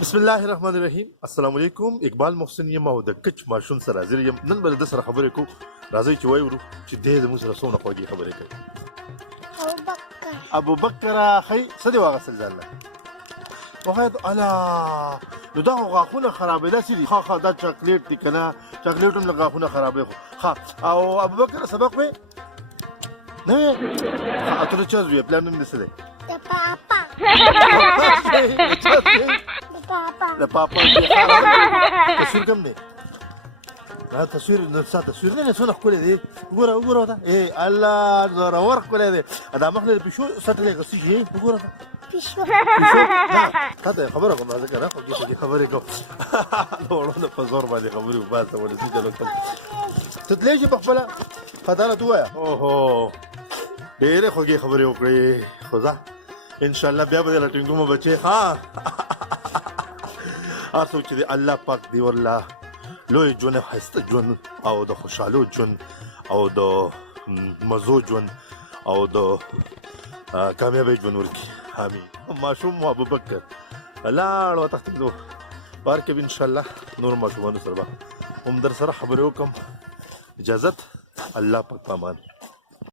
بسم الله الرحمن الرحیم. السلام علیکم. اقبال محسن یم او د کچ ماشوم سره حاضر یم. نن به د سره خبرې کوو. راځئ چې وایو چې دې زموږ سره څومره خوږې خبرې کوي. ابوبکر خی څه دې واغستل ځان له وخت الا نو دا غاښونه خرابېدا څه دي؟ ښه دا چاکلیټ دي که نه؟ چاکلیټ هم له غاښونه خرابې خو ښه. او ابوبکر سبق وې نه وې؟ ته د چا زوی پلار نوم دې څه دی؟ د پاپا د پاپا تصویر کوم دی؟ دا تصویر نو ستا تصویر دی نه څونه ښکلی دی. وګوره وګوره ورته ای الله زورور ښکلی دی. دا مخ نه د پیشو سټلې اخیستي چې وګوره پیشو تا ته خبره کوم راځه که نه خوږې خوږې خبرې کوم د وړو په زور باندې خبرې وباسه ولسي چلو کوم ته تللی شي په خپله عدالت ووایه اوهو ډېرې خوږې خبرې وکړې خو ځه انشاءالله بیا به دې راټینګومه بچې ها هر څوک چې دی الله پاک دې ورله لوی ژوند ښایسته ژوند او د خوشحالو ژوند او د مزو ژوند او د کامیابی ژوند ورکړي امین. ماشوم مو ابوبکر لاړ وتښتېدو بهر کې به انشاءالله نور ماشومانو سره به هم در سره خبرې وکړم. اجازت الله پاک په امان.